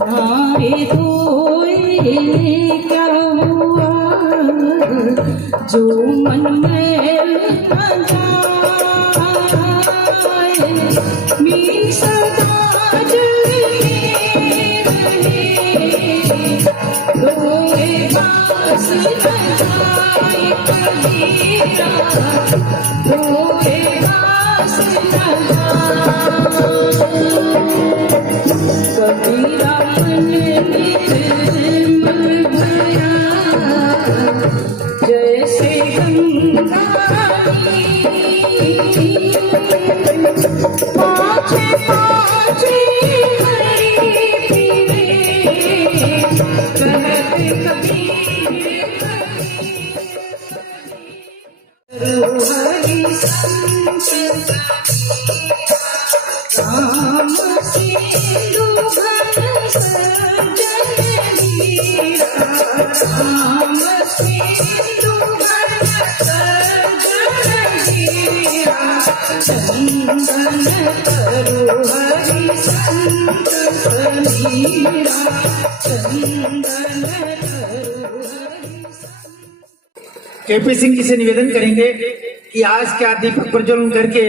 नारे धोए क्या हुआ जो मन में न जाए मेरी सदा जले रहे रोए बास न जाए कबीरा रोए बास न जाए कबीरा मन भया जैसे गंगा पाछे पाछे हरि फिरे कहते कबीर हरि संत राम सिंधु घन सजन हीरा राम सिंधु घन सजन हीरा चंदन तरु हरि संत समीरा चंदन तरु हरि। केपी सिंह जी से निवेदन करेंगे कि आज क्या दीपक प्रज्वलन करके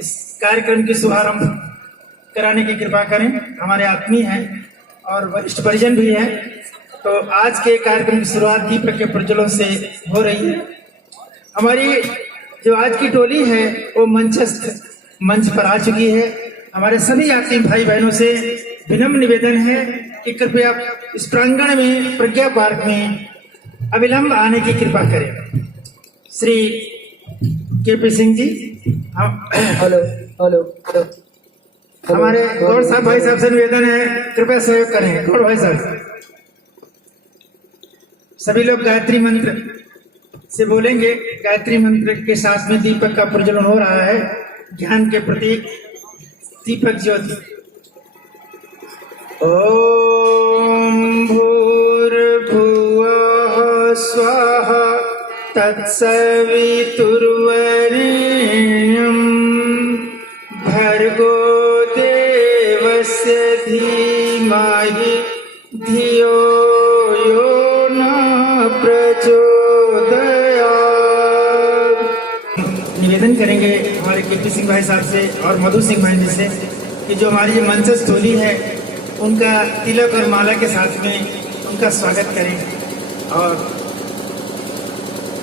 इस कार्यक्रम की शुभारंभ कराने की कृपा करें। हमारे आत्मीय हैं और वरिष्ठ परिजन भी हैं, तो आज के कार्यक्रम की शुरुआत दीपक के प्रज्वलन से हो रही है। हमारी जो आज की टोली है वो मंचस्थ मंच पर आ चुकी है। हमारे सभी आत्मीय भाई बहनों से विनम्र निवेदन है कि कृपया इस प्रांगण में प्रज्ञा पार्क में अविलंब आने की कृपा करें। Shri KP Singh ji, hello hello hello हमारे गौड़ साहब भाई साहब से निवेदन है कृपया सहयोग करें। गौड़ भाई साहब, सभी लोग गायत्री मंत्र से बोलेंगे। गायत्री मंत्र के साथ में दीपक का प्रज्वलन हो रहा है। ज्ञान के प्रतीक दीपक ज्योति। ओम भूर्भुवः स्वाहा तत्सवितुर्वरेण्यं भर्गो देवस्य धीमहि धियो यो न प्रचोदयात्। निवेदन करेंगे हमारे केपी सिंह भाई साहब से और मधु सिंह भाई जी से कि जो हमारी ये मंचस्थ टोली है उनका तिलक और माला के साथ में उनका स्वागत करें। और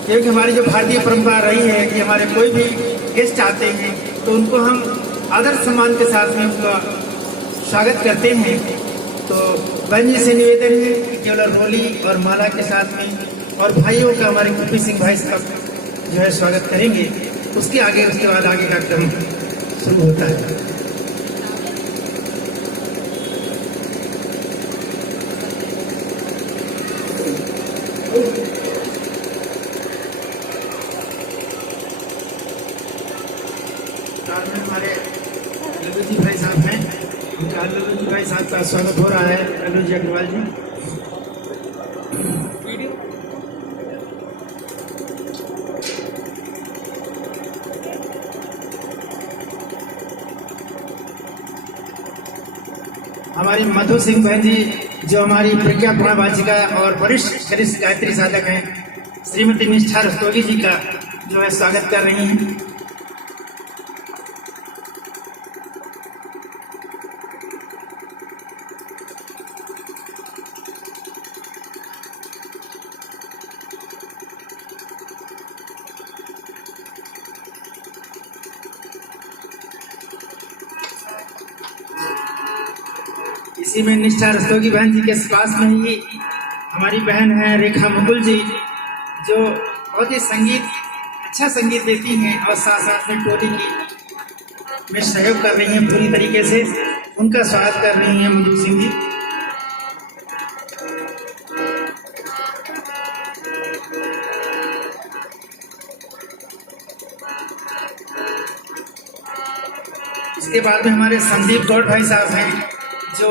क्योंकि हमारी जो भारतीय परंपरा रही है कि हमारे कोई भी गेस्ट आते हैं तो उनको हम आदर सम्मान के साथ में उनका स्वागत करते हैं। तो बहन जी से निवेदन है कि केवल रोली और माला के साथ में और भाइयों का हमारे केपी सिंह भाई साहब जो है स्वागत करेंगे। उसके बाद आगे का क्रम शुरू होता है। हमारे लल्लू जी भाई साहब हैं, उनका लल्लू जी भाई साहब का स्वागत हो रहा है। लल्लू जी अग्रवाल जी, हमारी मधु सिंह बहन जी जो हमारी प्रज्ञा पुण्यवाचिका और वरिष्ठ गायत्री साधक हैं, श्रीमती निष्ठा रस्तोगी जी का जो है स्वागत कर रही हैं। इसी में निष्ठा रस्तोगी बहन जी के पास में ही हमारी बहन है रेखा मुकुल जी जो बहुत ही अच्छा संगीत देती हैं और साथ साथ में टोली की में सहयोग कर रही हैं पूरी तरीके से। उनका स्वागत कर रही हैं मधु सिंह जी। इसके बाद में हमारे संदीप गौड़ भाई साहब हैं जो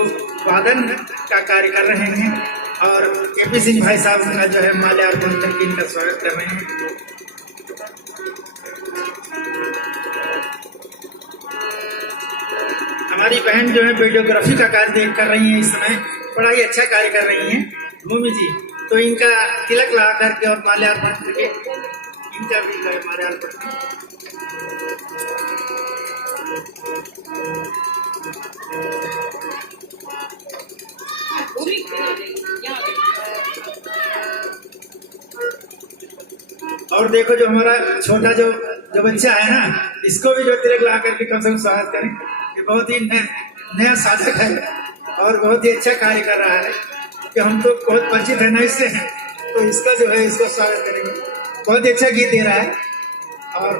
वादन का कार्य कर रहे हैं और केपी सिंह भाई साहब का जो है माल्यार्पण करके इनका स्वागत कर रहे हैं। हमारी बहन जो है वीडियोग्राफी का कार्य कर रही है, इस समय बड़ा ही अच्छा कार्य कर रही हैं भूमि जी। तो इनका तिलक लगा करके और माल्यार्पण करके इनका भी माल्यार्पण और देखो जो हमारा छोटा जो बच्चा है ना, इसको भी जो तिलक लगा करके कम से कम स्वागत करें। ये बहुत ही नया साधक है और बहुत ही अच्छा कार्य कर रहा है कि हम तो बहुत परिचित है ना इससे, तो इसका जो है इसको स्वागत करेंगे। बहुत ही अच्छा गीत दे रहा है और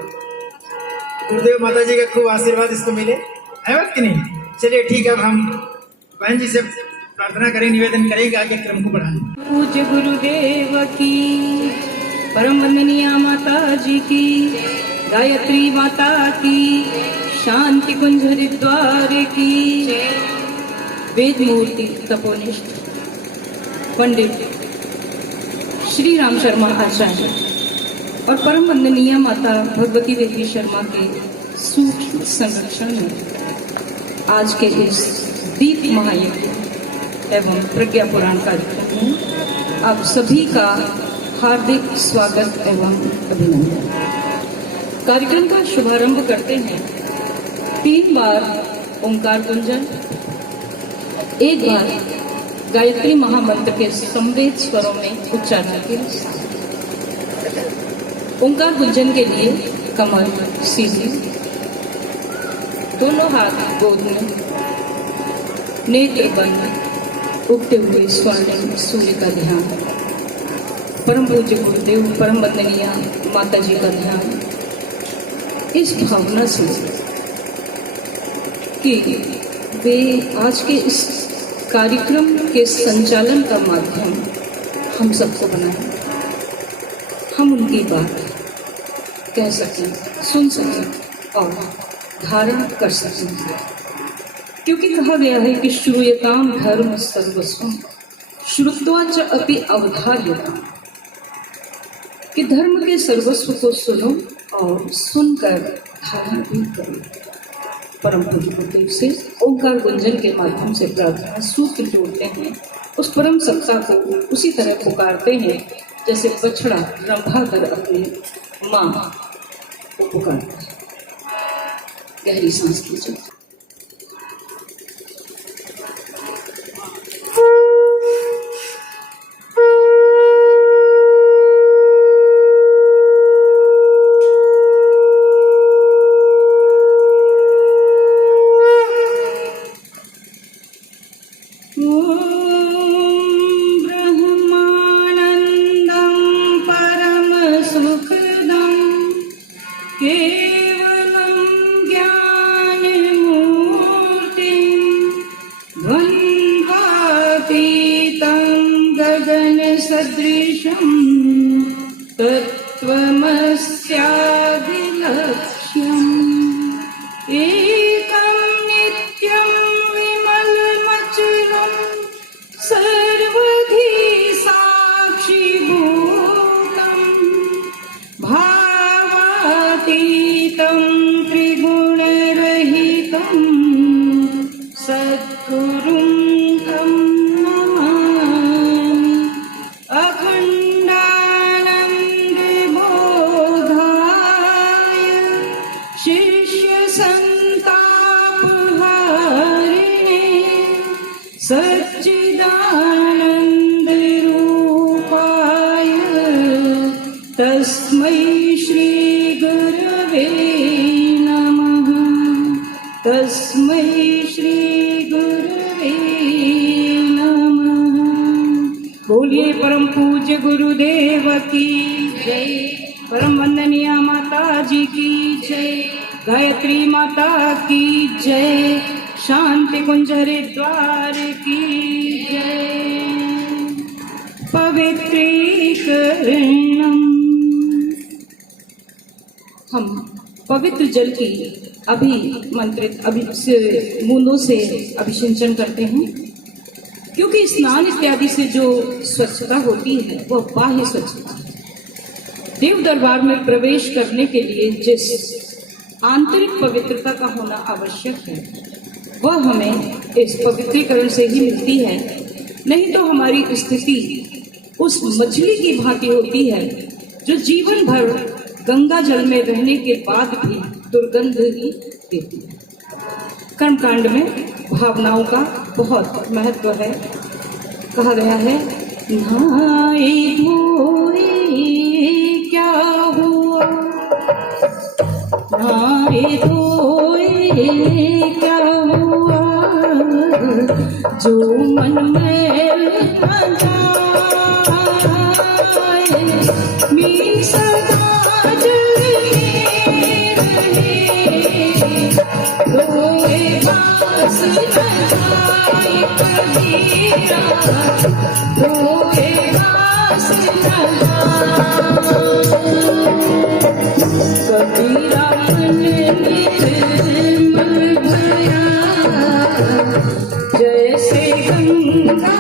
गुरुदेव माता जी का खूब आशीर्वाद इसको मिले, है बात कि नहीं। चलिए ठीक है, अब हम बहन जी से प्रार्थना करें, निवेदन करेंगे आगे क्रम को बढ़ाएं। पूज्य गुरुदेव की, परम वंदनीय माता जी की, गायत्री माता की, शांति कुंज हरिद्वार की, वेद मूर्ति तपोनिष्ठ पंडित श्री राम शर्मा आचार्य और परम वंदनीय माता भगवती देवी शर्मा के सूक्ष्म संरक्षण में आज के इस दीप महायज्ञ एवं प्रज्ञा पुराण कार्यक्रम में आप सभी का हार्दिक स्वागत एवं अभिनंदन। कार्यक्रम का शुभारंभ करते हैं 3 बार ओंकार गुंजन, 1 बार गायत्री महामंत्र के संवेद स्वरों में उच्चारण के साथ। ओंकार गुंजन के लिए कमर सीधी, दोनों हाथ गोद में, नेत्र बंद, उगते हुए स्वर्णिम सूर्य का ध्यान, परम पूज्य गुरुदेव परम वंदनीय माता जी का ध्यान, इस भावना से कि वे आज के इस कार्यक्रम के संचालन का माध्यम हम सबको बनाए, हम उनकी बात कह सकें, सुन सकें और धारण कर सकें। क्योंकि कहा गया है कि श्रूयताम धर्म सर्वस्वम श्रुत्वा च अपि अवधार्यताम, कि धर्म के सर्वस्व को सुनो और सुनकर धारण भी करो। परम पूज्य गुरुदेव से ओंकार गुंजन के माध्यम से प्रार्थना सूत्र जोड़ते हैं, उस परम सत्ता को उसी तरह पुकारते हैं जैसे बछड़ा रंभाकर अपनी माँ को पुकारता है। गहरी सांस लीजिए। सदृशं तत्त्वमस्यादिलक्ष्यम् एकं नित्यं विमलमचलं सर्वधी साक्षिभूतं भावातीतं त्रिगुणरहितं सद्गुरुं तं नमामि। अखण्डानन्दबोधाय शिष्यसन्तापहारिणे सच्चिदानन्दरूपाय तस्मै श्रीगुरवे नमः। तस्मै श्रीगुरवे नमः। बोलिए परम पूज्य गुरुदेव की जय, परम वंदनीय माता जी की जय, गायत्री माता की जय, शांति कुंज हरिद्वार की जय। पवित्रीकरणम, हम पवित्र जल की अभिमंत्रित बूंदों से अभिषेचन करते हैं, क्योंकि स्नान इत्यादि से जो स्वच्छता होती है वह बाह्य स्वच्छता है। देव दरबार में प्रवेश करने के लिए जिस आंतरिक पवित्रता का होना आवश्यक है वह हमें इस पवित्रीकरण से ही मिलती है। नहीं तो हमारी स्थिति उस मछली की भांति होती है जो जीवन भर गंगा जल में रहने के बाद भी दुर्गंध ही देती है। कर्मकांड में भावनाओं का बहुत महत्व है। कहा गया है, नहाए धोए क्या हुआ, नहाए धोए क्या हुआ, जो मन मैल न जाए, मीन सदा जल में रहे, धोए बास न जाए कबीरा, धोए बास न कबीरा, मन निर्मल भया जैसे गंगा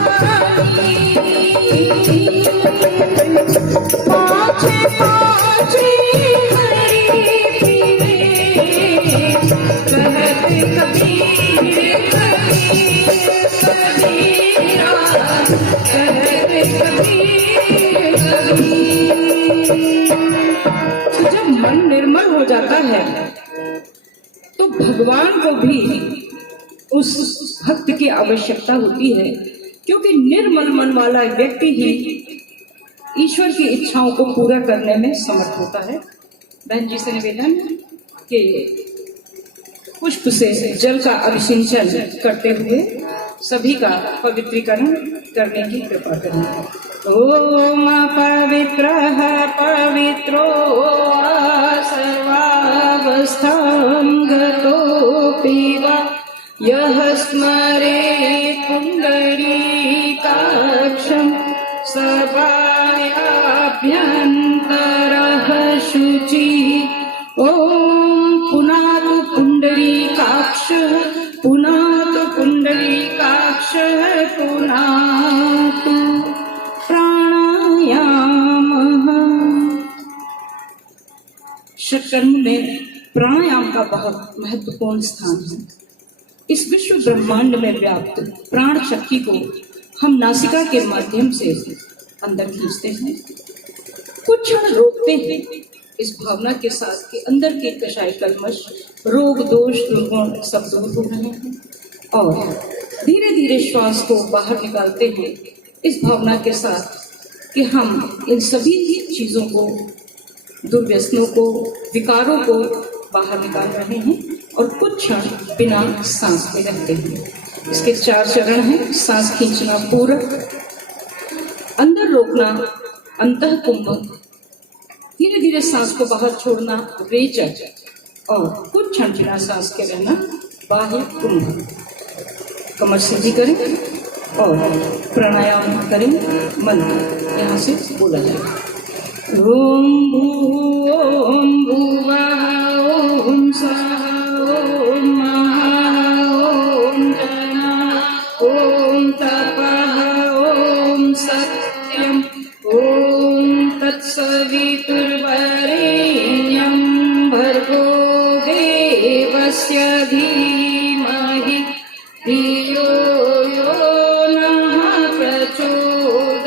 पाछे पाछे हरि फिरे, कहते कबीर कबीरा, कहते कबीर कबीर। तो जब मन निर्मल हो जाता है तो भगवान को भी उस भक्त की आवश्यकता होती है, क्योंकि निर्मल मन वाला व्यक्ति ही ईश्वर की इच्छाओं को पूरा करने में समर्थ होता है। बहन जी से निवेदन कि पुष्प से जल का अभिषेचन करते हुए सभी का पवित्रीकरण करने की कृपा करें। ओम पवित्रः पवित्रो सर्वावस्थां गतोऽपि वा, यः स्मरेत् पुण्डरीकाक्षं सभायाभ्यन्तरः शुचिः। ॐ पुनातु पुण्डरीकाक्षः, पुनातु पुण्डरीकाक्षः, पुनातु प्राणायामः। षट्कर्म में प्राणायाम का बहुत महत्वपूर्ण स्थान है। इस विश्व ब्रह्मांड में व्याप्त प्राण शक्ति को हम नासिका के माध्यम से अंदर खींचते हैं, कुछ क्षण रोकते हैं इस भावना के साथ कि अंदर के कषाय कल्मश, रोग, दोष, दुर्गुण सब दूर हो रहे हैं, और धीरे धीरे श्वास को बाहर निकालते हैं इस भावना के साथ कि हम इन सभी चीजों को, दुर्व्यसनों को, विकारों को बाहर निकाल रहे हैं और कुछ क्षण बिना सांस के रहते हैं। इसके 4 चरण हैं। सांस खींचना पूरक, अंदर रोकना अंतः कुंभ, धीरे धीरे सांस को बाहर छोड़ना रेचक, और कुछ क्षण बिना सांस के रहना बाह्य कुंभ। कमर सीधी करें और प्राणायाम करें। मंत्र यहाँ से बोला जाएगा। ओम ओम भुवः ओम स्वः ओम महः ओम जना ओम तपः ओम सत्यम ओम तत्सवितुर्वरेण्यं भर्गो देवस्य धीमहि धियो यो नः प्रचोदयात्।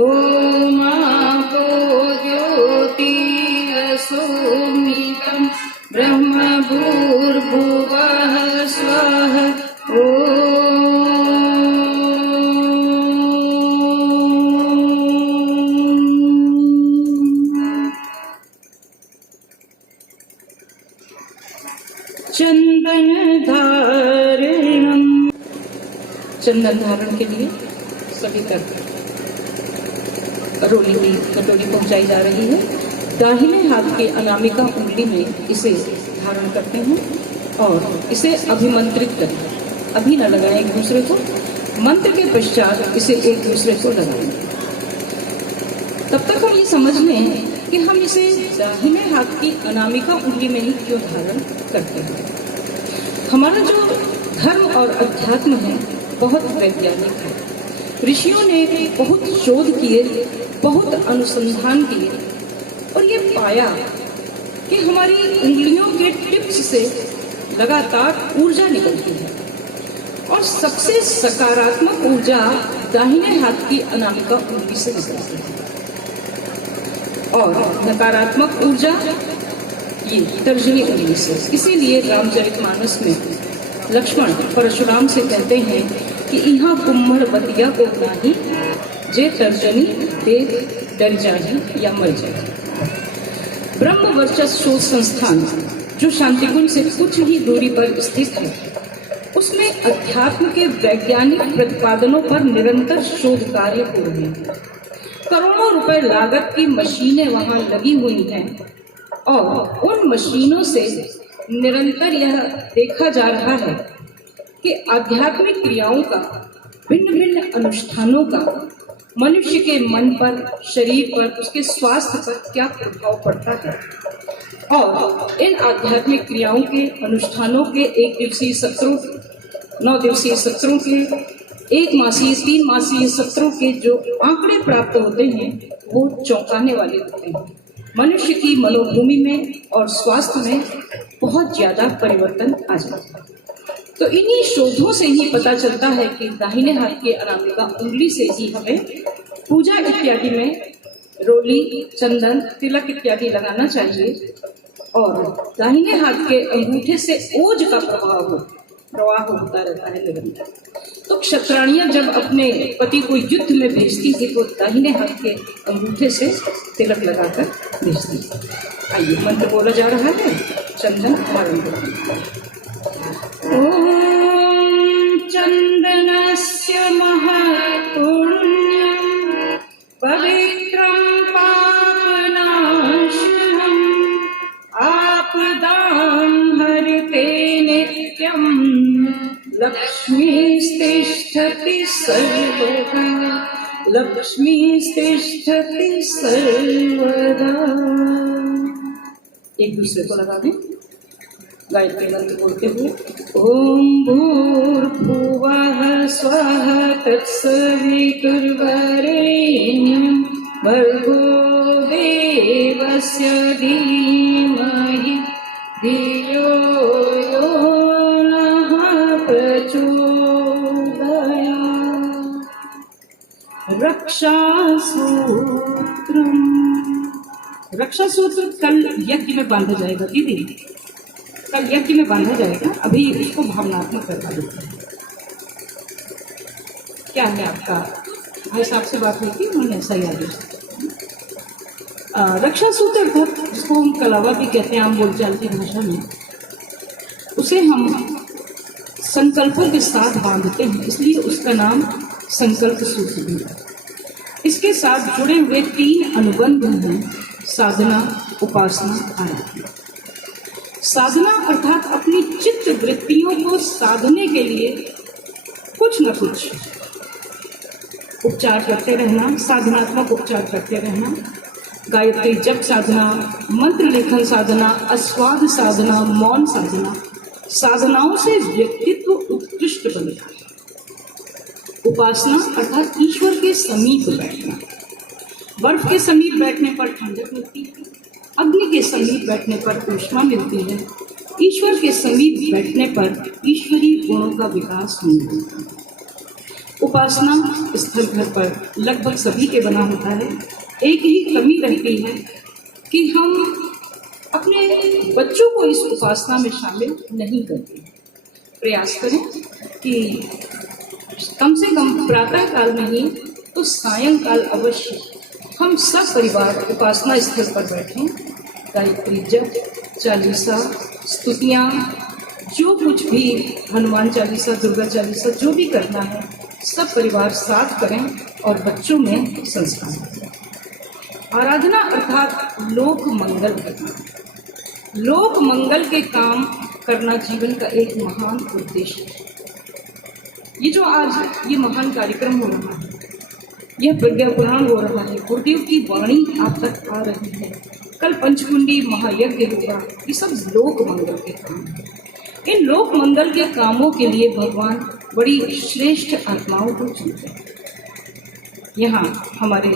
ओम आपो ज्योतिरसोमितं ब्रह्म भूर्भुवः स्वः। चंदन धारणम, चंदन धारण के लिए सभी तक रोली की कटोरी पहुंचाई जा रही है। दाहिने हाथ की अनामिका उंगली में इसे धारण करते हैं और इसे अभिमंत्रित करें। अभी न लगाएं एक दूसरे को, मंत्र के पश्चात इसे एक दूसरे को लगाएं। तब तक हम ये समझ लें कि हम इसे दाहिने हाथ की अनामिका उंगली में ही क्यों धारण करते हैं। हमारा जो धर्म और अध्यात्म है बहुत वैज्ञानिक है। ऋषियों ने बहुत शोध किए, बहुत अनुसंधान किए और ये पाया कि हमारी उंगलियों के टिप्स से लगातार ऊर्जा निकलती है और सबसे सकारात्मक ऊर्जा दाहिने हाथ की अनामिका उंगली से निकलती है और नकारात्मक ऊर्जा ये तर्जनी उंगली से। इसीलिए रामचरितमानस में लक्ष्मण परशुराम से कहते हैं कि यहाँ कुम्हड़ बतिया को नाही जे तर्जनी दे डर जाही या मर जाही। ब्रह्म वर्चस्व शोध संस्थान जो शांतिकुंज से कुछ ही दूरी पर स्थित है, उसमें अध्यात्म के वैज्ञानिक प्रतिपादनों पर निरंतर शोध कार्य हो रहे हैं। करोड़ों रुपए लागत की मशीनें वहां लगी हुई हैं और उन मशीनों से निरंतर यह देखा जा रहा है कि आध्यात्मिक क्रियाओं का, भिन्न भिन्न अनुष्ठानों का मनुष्य के मन पर, शरीर पर, उसके स्वास्थ्य पर क्या प्रभाव पड़ता है। और इन आध्यात्मिक क्रियाओं के, अनुष्ठानों के 1 दिवसीय सत्रों, 9 दिवसीय सत्रों के, 1 मासीय, 3 मासीय सत्रों के जो आंकड़े प्राप्त होते हैं वो चौंकाने वाले होते हैं। मनुष्य की मनोभूमि में और स्वास्थ्य में बहुत ज्यादा परिवर्तन आ जाता है। तो इन्हीं शोधों से ही पता चलता है कि दाहिने हाथ की अनामिका उंगली से ही हमें पूजा इत्यादि में रोली, चंदन, तिलक इत्यादि लगाना चाहिए और दाहिने हाथ के अंगूठे से ओज का प्रवाह होता रहता है निरंतर। तो क्षत्राणियां जब अपने पति को युद्ध में भेजती थी तो दाहिने हाथ के अंगूठे से तिलक लगाकर भेजती थी। आइए मंत्र बोला जा रहा है, चंदन आरंभ। ओम चंदनस्य महत्पुण्यं पवित्रं पापनाशनम् आपदां हरते नित्यं लक्ष्मीस्तिष्ठति सर्वदा, लक्ष्मीस्तिष्ठति सर्वदा। एक दूसरे को लगा दें गायत्री मंत्र बोलते हुए। ओम भूर्भुवः स्वः तत्सवितुर्वरेण्यं भर्गो देवस्य धीमहि धियो यो नः प्रचोदयात्। रक्षासूत्र कल यज्ञ में बांधा जाएगा दीदी, कल यज्ञ में बांधा जाएगा। अभी इसको भावनात्मक करवा देते हैं। क्या है आपका भाई साहब से बात हुई थी, उन्होंने ऐसा ही आदेश दिया। रक्षा सूत्र अर्थात जिसको हम कलावा भी कहते हैं आम बोलचाल की भाषा में, उसे हम संकल्पों के साथ बांधते हैं, इसलिए उसका नाम संकल्प सूत्र भी है। इसके साथ जुड़े हुए 3 अनुबंध हैं, साधना, उपासना, आराधना। साधना अर्थात अपनी चित्त वृत्तियों को साधने के लिए कुछ न कुछ उपचार करते रहना, साधनात्मक उपचार करते रहना। गायत्री जप साधना, मंत्र लेखन साधना, अस्वाद साधना, मौन साधना। साधनाओं से व्यक्तित्व उत्कृष्ट बनेगा। उपासना अर्थात ईश्वर के समीप बैठना। बर्फ के समीप बैठने पर ठंडक मिलती है, अग्नि के समीप बैठने पर ऊष्मा मिलती है, ईश्वर के समीप बैठने पर ईश्वरीय गुणों का विकास होता है। उपासना स्थल घर पर लगभग सभी के बना होता है। एक ही कमी रहती है कि हम अपने बच्चों को इस उपासना में शामिल नहीं करते। प्रयास करें कि कम से कम प्रातः काल नहीं तो सायंकाल अवश्य हम सब परिवार उपासना स्थल पर बैठें। गायत्री जप, चालीसा, स्तुतियाँ, जो कुछ भी हनुमान चालीसा, दुर्गा चालीसा, जो भी करना है सब परिवार साथ करें और बच्चों में संस्कार करें। आराधना अर्थात लोक मंगल करना। लोक मंगल के काम करना जीवन का एक महान उद्देश्य है। ये जो आज ये महान कार्यक्रम हो रहा है, यह प्रज्ञा पुराण हो रहा है, गुरुदेव की वाणी आप तक आ रही है, कल पंचकुंडी महायज्ञ होगा, ये सब लोक मंगल के काम हैं। इन लोक मंगल के कामों के लिए भगवान बड़ी श्रेष्ठ आत्माओं को चुनते हैं। यहाँ हमारे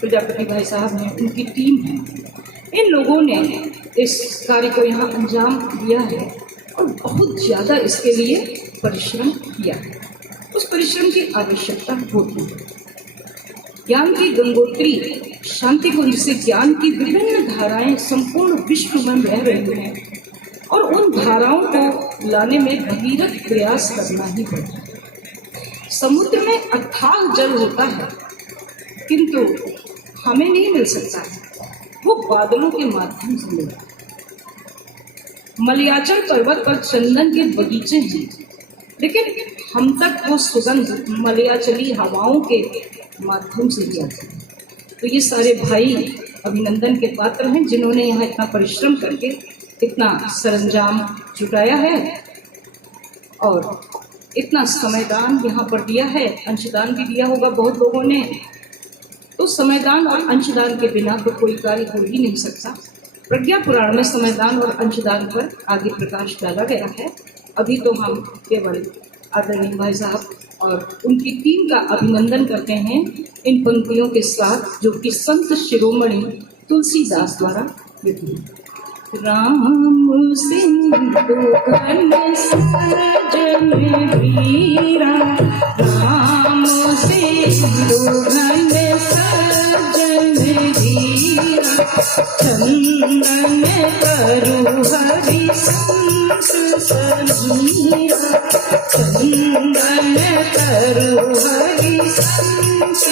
प्रजापति भाई साहब हैं, उनकी टीम है। इन लोगों ने इस कार्य को यहाँ अंजाम दिया है और बहुत ज़्यादा इसके लिए परिश्रम किया है। उस परिश्रम की आवश्यकता होती है। ज्ञान की गंगोत्री शांति कुंज से ज्ञान की विभिन्न धाराएं संपूर्ण विश्व में बह रही हैं और उन धाराओं को लाने में भगीरथ प्रयास करना ही पड़ता है। समुद्र में अथाह जल होता है किंतु हमें नहीं मिल सकता है, वो बादलों के माध्यम से मिलता है। मलयाचल पर्वत पर चंदन के बगीचे हैं, लेकिन हम तक वो सुगंध मलयाचली हवाओं के माध्यम से ही आती है। तो ये सारे भाई अभिनंदन के पात्र हैं जिन्होंने यहाँ इतना परिश्रम करके इतना सरंजाम जुटाया है और इतना समयदान यहाँ पर दिया है। अंशदान भी दिया होगा बहुत लोगों ने। तो समयदान और अंशदान के बिना तो कोई कार्य हो ही नहीं सकता। प्रज्ञा पुराण में समयदान और अंशदान पर आगे प्रकाश डाला गया है। अभी तो हम केवल आदरणीय भाई साहब और उनकी टीम का अभिनंदन करते हैं इन पंक्तियों के साथ जो कि संत शिरोमणि तुलसीदास द्वारा लिखी है। राम सिंधु घन सजन वीरा, राम सिंधु घन सजन वीरा, चंदन करु हरि संत समीरा, चंदन करु हरि संत